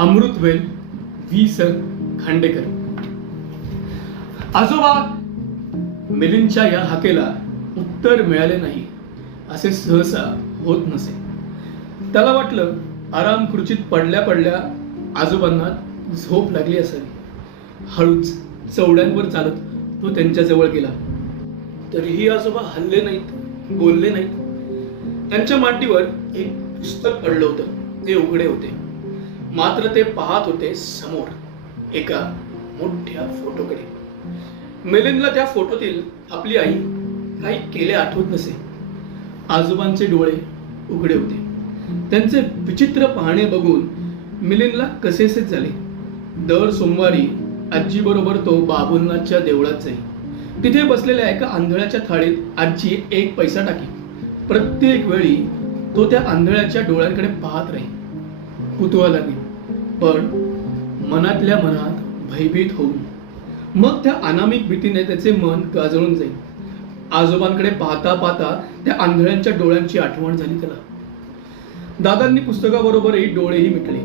Amrutvel V स खांडेकर. आजोबा. मिलिंदच्या या हाकेला उत्तर मिळाले नाही असे सहसा होत नसे. त्याला वाटलं आराम खुर्चीत पडल्या पडल्या आजोबांना झोप लागली असावी. हळूच चवड्यांवर चालत तो त्यांच्या जवळ गेला. तरीही आजोबा हलले नाहीत, बोलले नाहीत. त्यांच्या मांडीवर एक पुस्तक पडलं होतं. ते उघडे होते, मात्र ते पाहत होते समोर एका मोठ्या फोटोकडे. मिलिंदला त्या फोटोतील आपली आई काही केले आठवत नसे. आजोबांचे डोळे उघडे होते. त्यांचे विचित्र पाहणे बघून मिलिंदला कसेसेच झाले. दर सोमवारी आजी बरोबर तो बाबुलनाथच्या देवळात जाई. तिथे बसलेल्या एका आंधळ्याच्या थाळीत आजी 1 पैसा टाकी. प्रत्येक वेळी तो त्या आंधळ्याच्या डोळ्यांकडे पाहत राही. कुतूहलाने पण मनातल्या मनात भयभीत होऊन मग त्या अनामिक भीतीने त्याचे मन गाजळून जाईल. आजोबांकडे पाहता पाहता त्या आंधळ्यांच्या डोळ्यांची आठवण झाली त्याला. दादांनी पुस्तकाबरोबरही डोळेही मिटले.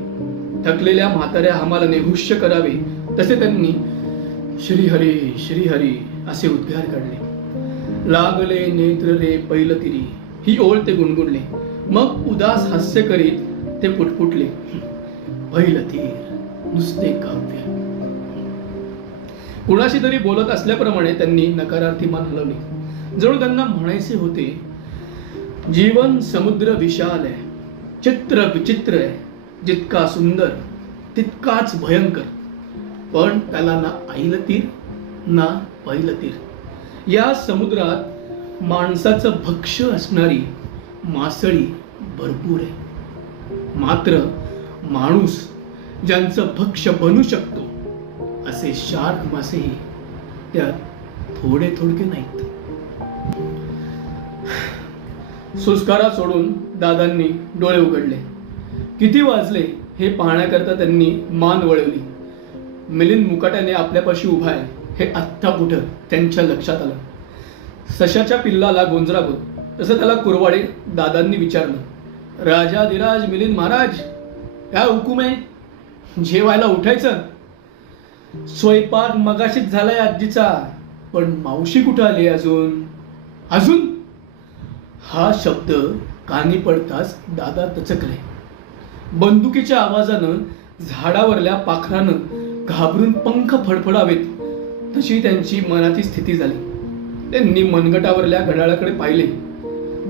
थकलेल्या म्हाताऱ्या हमालाने हुश्य करावे तसे त्यांनी श्रीहरी श्रीहरी असे उद्गार काढले. लागले नेत्र रे पैलतिरी ही ओळ ते गुणगुणले. मग उदास हास्य करीत ते पुटपुटले. पैलतीर नुसते काव्य. कुणाशी तरी बोलत असल्याप्रमाणे त्यांनी नकारार्थी मान हलवले. जणू त्यांना म्हणायचे होते, जीवन समुद्र विशाल आहे, चित्र विचित्र आहे. जितका सुंदर तितकाच भयंकर. पण त्याला ना ऐलतीर ना पैलतीर. या समुद्रात माणसाचं भक्ष्य असणारी मासळी भरपूर आहे. मात्र माणूस ज्यांचं भक्ष्य बनू शकतो असे शार्क मासेही त्यात थोडे थोडके नाहीत. सुस्कारा सोडून दादांनी डोळे उघडले. किती वाजले हे पाहण्याकरता त्यांनी मान वळवली. मिलिंद मुकाट्याने आपल्यापाशी उभा आहे हे आत्ता कुठं त्यांच्या लक्षात आलं. सशाच्या पिल्लाला गोंजरावं तसं त्याला कुरवाडे दादांनी विचारलं, राजाधिराज मिलिंद महाराज, काय हुकूम आहे? जेवायला उठायचं? स्वयंपाक मगाशीच झालाय आजीचा, पण मावशी कुठं आली अजून? अजून हा शब्द कानी पडताच दादा तचकले. बंदुकीच्या आवाजानं झाडावरल्या पाखरानं घाबरून पंख फडफडावेत तशी त्यांची मनाची स्थिती झाली. त्यांनी मनगटावरल्या घड्याळाकडे पाहिले.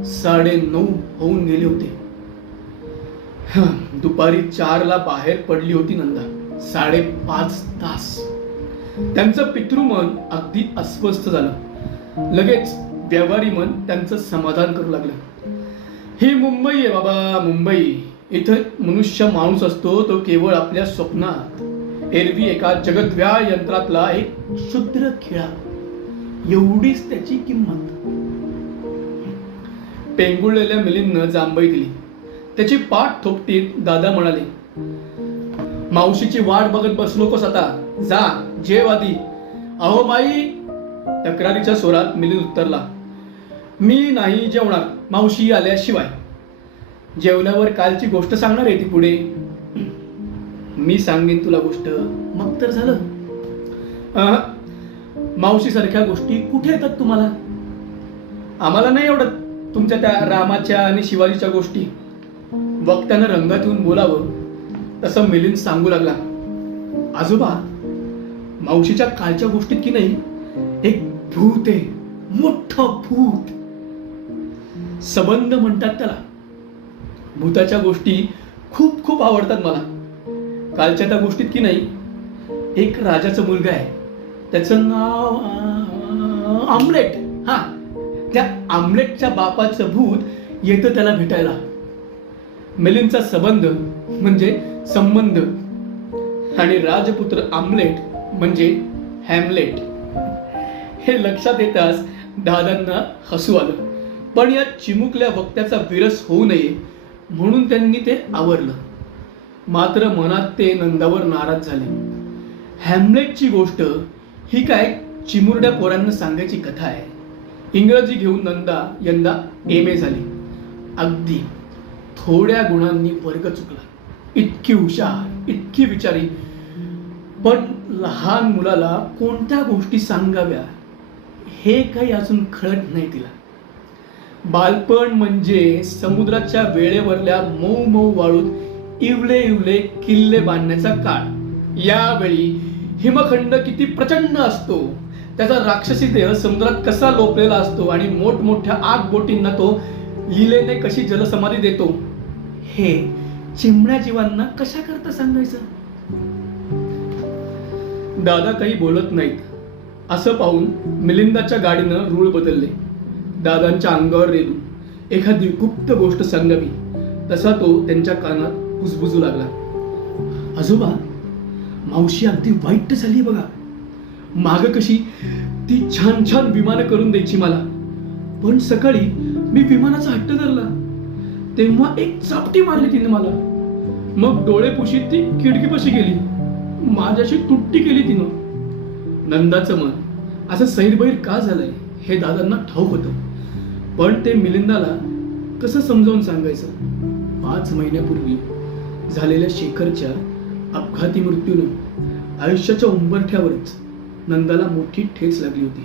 9:30 होऊन गेले होते. दुपारी 4ला बाहेर पडली होती नंदा. 5.5 तास. त्यांचं पितृमन अगदी अस्वस्थ झालं. लगेच व्यवहारी मन त्यांचं समाधान करू लागलं. ही मुंबई आहे बाबा, मुंबई. इथं मनुष्य माणूस असतो तो केवळ आपल्या स्वप्नात. एरवी एका जगद्व्याळ यंत्रातला एक क्षुद्र खिळा, एवढीच त्याची किंमत. पेंगुळलेल्या मिलिंदनं जांभई दिली. त्याची पाठ थोपटीत दादा म्हणाले, मावशीची वाट बघत बसलो नकोस आता, जा जेव आधी. अहो बाई, तक्रारीच्या स्वरात मिलिंद उत्तरला, मी नाही जेवणार मावशी आल्याशिवाय. जेवल्यावर कालची गोष्ट सांगणार आहे ती पुढे. मी सांगेन तुला गोष्ट, मग तर झालं. मावशी सारख्या गोष्टी कुठे येतात तुम्हाला? आम्हाला नाही आवडत तुमच्या त्या रामाच्या आणि शिवाजीच्या गोष्टी. वक्त्यानं रंगात येऊन बोलावं तसं मिलिंद सांगू लागला. आजोबा, मावशीच्या कालच्या गोष्टीत की नाही एक भूत आहे, मोठं भूत. सबंध म्हणतात त्याला. भूताच्या गोष्टी खूप खूप आवडतात मला. कालच्या त्या गोष्टीत की नाही एक राजाचा मुलगा आहे, त्याचं नाव आमलेट. हा, त्या आमलेटच्या बापाचं भूत येतं त्याला भेटायला. मिलिंदचा संबंध म्हणजे संबंध आणि राजपुत्र आमलेट म्हणजे हॅमलेट हे लक्षात येताच दादांना हसू आलं. पण या चिमुकल्या वक्त्याचा विरस होऊ नये म्हणून त्यांनी ते आवरलं. मात्र मनात ते नंदावर नाराज झाले. हॅमलेटची गोष्ट ही काय चिमुरड्या पोरांना सांगायची कथा आहे. इंग्रजी घेऊन नंदा यंदा MA झाली. अगदी थोड्या गुणांनी वर्ग चुकला. इतकी हुशार, इतकी विचारी, पण लहान मुलाला कोणत्या गोष्टी सांगाव्या हे काही अजून कळत नाही तिला. बालपण म्हणजे समुद्राच्या वेळेवरल्या मऊ मऊ वाळूत इवले इवले किल्ले बांधण्याचा काळ. यावेळी हिमखंड किती प्रचंड असतो, त्याचा राक्षसी देह समुद्रात कसा लोपलेला असतो आणि मोठमोठ्या आगबोटींना तो लिलेने कशी जलसमाधी देतो, हे चिमण्या जीवांना कशा करता सांगायचं. दादा काही बोलत नाहीत असं पाहून मिलिंदाच्या गाडीनं रूळ बदलले. दादांच्या अंगावर रेलू एखादी गुप्त गोष्ट सांगावी तसा तो त्यांच्या कानात कुजबुजू लागला. आजोबा, मावशी अगदी वाईट झाली बघा. माग कशी ती छान छान विमानं करून द्यायची मला, पण सकाळी मी विमानाचा हट्ट धरला तेव्हा एक चापटी मारली तिने मला. मग डोळे पुशीत ती खिडकीपाशी गेली, माझ्याशी तुट्टी केली तिनं. नंदाचं मन असं सैरबैर का झालंय हे दादांना ठाऊक होतं, पण ते मिलिंदाला कसं समजावून सांगायचं. 5 महिन्यापूर्वी झालेल्या शेखरच्या अपघाती मृत्यूनं आयुष्याच्या उंबरठ्यावरच नंदाला मोठी ठेच लागली होती.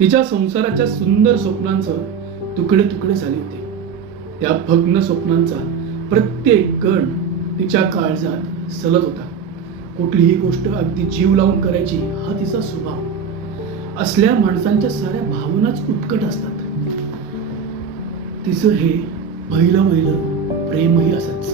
तिच्या संसाराच्या सुंदर स्वप्नांचं तुकडे तुकडे झाले होते. त्या भग्न स्वप्नांचा प्रत्येक कण तिच्या काळजात सलत होता. कुठलीही गोष्ट अगदी जीव लावून करायची हा तिचा स्वभाव. असल्या माणसांच्या साऱ्या भावनाच उत्कट असतात. तिचं हे पहिलं प्रेमही असंच.